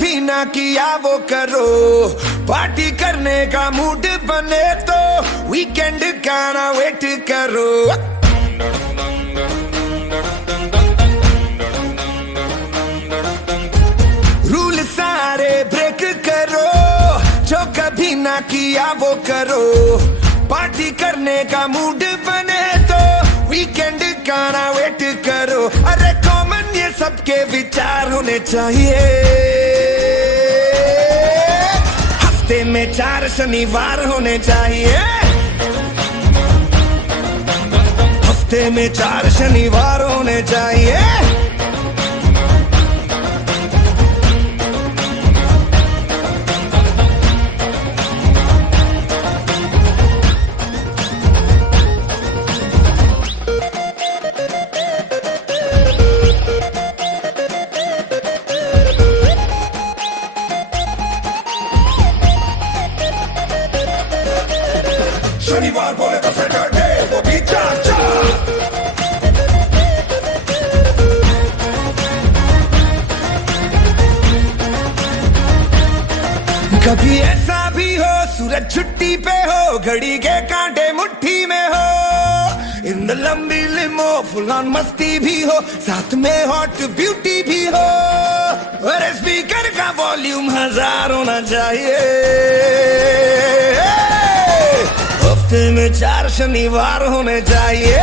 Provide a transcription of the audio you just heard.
कभी ना किया वो करो, पार्टी करने का मूड बने तो वीकेंड का ना वेट करो। रूल सारे ब्रेक करो, जो कभी ना किया वो करो, पार्टी करने का मूड बने तो वीकेंड का ना वेट करो। अरे कॉमन ये सबके विचार होने चाहिए, हफ्ते में 4 शनिवार होने चाहिए, हफ्ते में 4 शनिवार होने चाहिए। शनिवार बोले तो सैटरडे वो भी 4-4। कभी ऐसा भी हो सूरज छुट्टी पे हो, घड़ी के कांटे मुट्ठी में हो, इन द लंबी लिमो फुल ऑन मस्ती भी हो, साथ में हॉट ब्यूटी भी हो, और स्पीकर का वॉल्यूम 1000 होना चाहिए। हफ्ते में 4 शनिवार होने चाहिए।